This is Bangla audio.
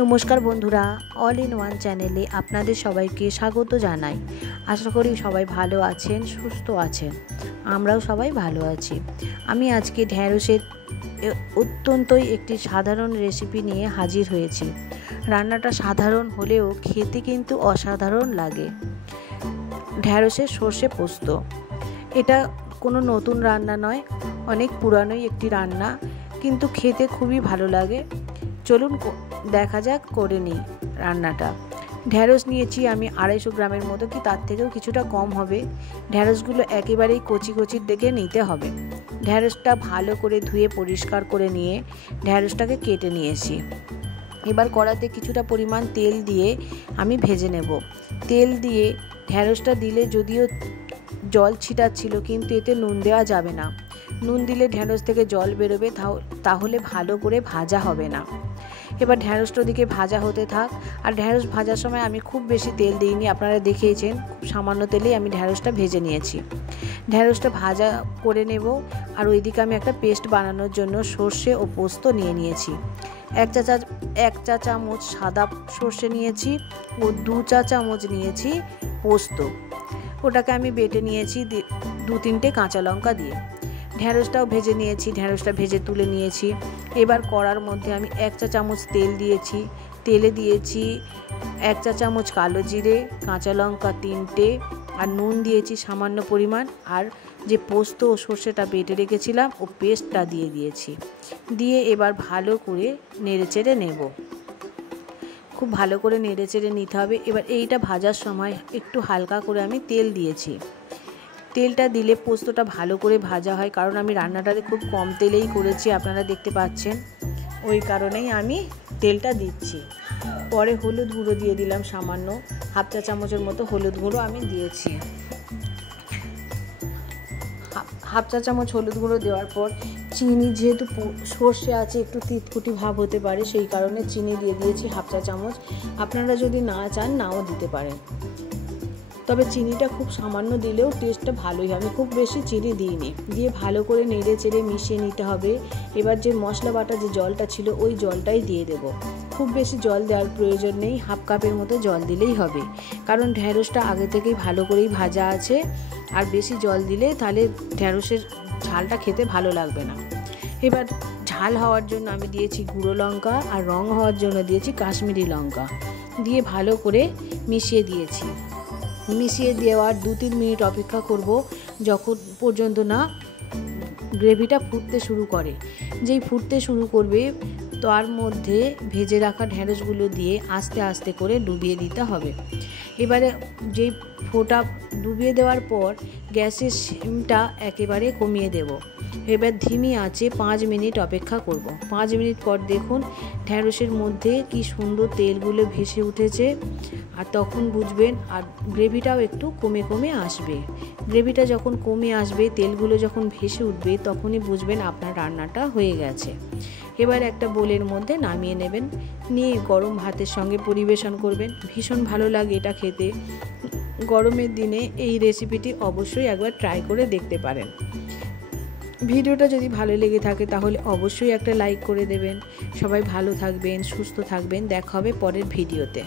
নমস্কার বন্ধুরা, অল ইন ওয়ান চ্যানেলে আপনাদের সবাইকে স্বাগত জানাই। আশা করি সবাই ভালো আছেন, সুস্থ আছেন। আমরাও সবাই ভালো আছি। আমি আজকে ঢ্যাঁড়সের অত্যন্তই একটি সাধারণ রেসিপি নিয়ে হাজির হয়েছি। রান্নাটা সাধারণ হলেও খেতে কিন্তু অসাধারণ লাগে। ঢ্যাঁড়সের সর্ষে পোস্ত, এটা কোনো নতুন রান্না নয়, অনেক পুরানোই একটি রান্না, কিন্তু খেতে খুবই ভালো লাগে। চলুন দেখা যাক, করে নিই রান্নাটা। ঢ্যাঁড়স নিয়েছি আমি 250 গ্রামের মতো, কি তার থেকেও কিছুটা কম হবে। ঢ্যাঁড়সগুলো একেবারেই কচি কচি দেখে নিতে হবে। ঢ্যাঁড়সটা ভালো করে ধুয়ে পরিষ্কার করে নিয়ে ঢ্যাঁড়সটাকে কেটে নিয়েছি। এবার কড়াতে কিছুটা পরিমাণ তেল দিয়ে আমি ভেজে নেব। তেল দিয়ে ঢ্যাঁড়সটা দিলে যদিও জল ছিটাচ্ছিল, কিন্তু এতে নুন দেওয়া যাবে না। নুন দিলে ঢ্যাঁড়স থেকে জল বেরোবে, তাহলে ভালো করে ভাজা হবে না। এবার ঢ্যাঁড়সটা দিকে ভাজা হতে থাক। আর ঢ্যাঁড়স ভাজার সময় আমি খুব বেশি তেল দিইনি, আপনারা দেখিয়েছেন, খুব সামান্য তেলেই আমি ঢ্যাঁড়সটা ভেজে নিয়েছি। ঢ্যাঁড়সটা ভাজা করে নেব। আর ওইদিকে আমি একটা পেস্ট বানানোর জন্য সর্ষে ও পোস্ত নিয়ে নিয়েছি। এক চা চামচ সাদা সর্ষে নিয়েছি ও 2 চা চামচ নিয়েছি পোস্ত। ওটাকে আমি বেটে নিয়েছি 2-3টে কাঁচা লঙ্কা দিয়ে। ঢ্যাঁড়সটাও ভেজে নিয়েছি, ঢ্যাঁড়সটা ভেজে তুলে নিয়েছি। এবার কড়ার মধ্যে আমি 1 চা চামচ তেল দিয়েছি। তেলে দিয়েছি 1 চা চামচ কালো জিরে, কাঁচা লঙ্কা 3টে, আর নুন দিয়েছি সামান্য পরিমাণ। আর যে পোস্ত ও সর্ষেটা বেটে রেখেছিলাম ও পেস্টটা দিয়ে দিয়েছি। দিয়ে এবার ভালো করে নেড়েচেড়ে নেব। খুব ভালো করে নেড়েচেড়ে নিতে হবে। এবার এইটা ভাজার সময় একটু হালকা করে আমি তেল দিয়েছি। তেলটা দিলে পোস্তটা ভালো করে ভাজা হয়, কারণ আমি রান্নাটাতে খুব কম তেলেই করেছি, আপনারা দেখতে পাচ্ছেন। ওই কারণেই আমি তেলটা দিচ্ছি। পরে হলুদ গুঁড়ো দিয়ে দিলাম সামান্য, 1/2 চা চামচের মতো হলুদ গুঁড়ো আমি দিয়েছি। 1/2 চা চামচ হলুদ গুঁড়ো দেওয়ার পর চিনি, যেহেতু সর্ষে আছে একটু তিতকুটি ভাব হতে পারে, সেই কারণে চিনি দিয়ে দিয়েছি 1/2 চা চামচ। আপনারা যদি না চান নাও দিতে পারেন, তবে চিনিটা খুব সামান্য দিলেও টেস্টটা ভালোই হবে। খুব বেশি চিনি দিইনি। দিয়ে ভালো করে নেড়ে চেড়ে মিশিয়ে নিতে হবে। এবার যে মশলা বাটা যে জলটা ছিল ওই জলটাই দিয়ে দেব। খুব বেশি জল দেওয়ার প্রয়োজন নেই, 1/2 কাপের মতো জল দিলেই হবে, কারণ ঢ্যাঁড়সটা আগে থেকেই ভালো করেই ভাজা আছে। আর বেশি জল দিলে তাহলে ঢ্যাঁড়সের ঝালটা খেতে ভালো লাগবে না। এবার ঝাল হওয়ার জন্য আমি দিয়েছি গুঁড়ো লঙ্কা, আর রং হওয়ার জন্য দিয়েছি কাশ্মীরি লঙ্কা। দিয়ে ভালো করে মিশিয়ে দিয়েছি। মিশিয়ে দেওয়ার 2-3 মিনিট অপেক্ষা করব, যখন পর্যন্ত না গ্রেভিটা ফুটতে শুরু করে। যেই ফুটতে শুরু করবে তার মধ্যে ভেজে রাখা ঢ্যাঁড়সগুলো দিয়ে আস্তে আস্তে করে ডুবিয়ে দিতে হবে। এবারে যেই ফোঁটা ডুবিয়ে দেওয়ার পর গ্যাসের সিমটা একেবারে কমিয়ে দেব। এবার ধিমি আঁচে 5 মিনিট অপেক্ষা করব। 5 মিনিট পর দেখুন ঢ্যাঁড়সের মধ্যে কি সুন্দর তেলগুলো ভেসে উঠেছে। আর তখন বুঝবেন, আর গ্রেভিটাও একটু কমে কমে আসবে। গ্রেভিটা যখন কমে আসবে, তেলগুলো যখন ভেসে উঠবে, তখনই বুঝবেন আপনার রান্নাটা হয়ে গেছে। এবার একটা বোলের মধ্যে নামিয়ে নেবেন, নিয়ে গরম ভাতের সঙ্গে পরিবেশন করবেন। ভীষণ ভালো লাগে এটা খেতে। গরমের দিনে এই রেসিপিটি অবশ্যই একবার ট্রাই করে দেখতে পারেন। ভিডিওটা যদি ভালো লেগে থাকে তাহলে অবশ্যই একটা লাইক করে দেবেন। সবাই ভালো থাকবেন, সুস্থ থাকবেন। দেখা হবে পরের ভিডিওতে।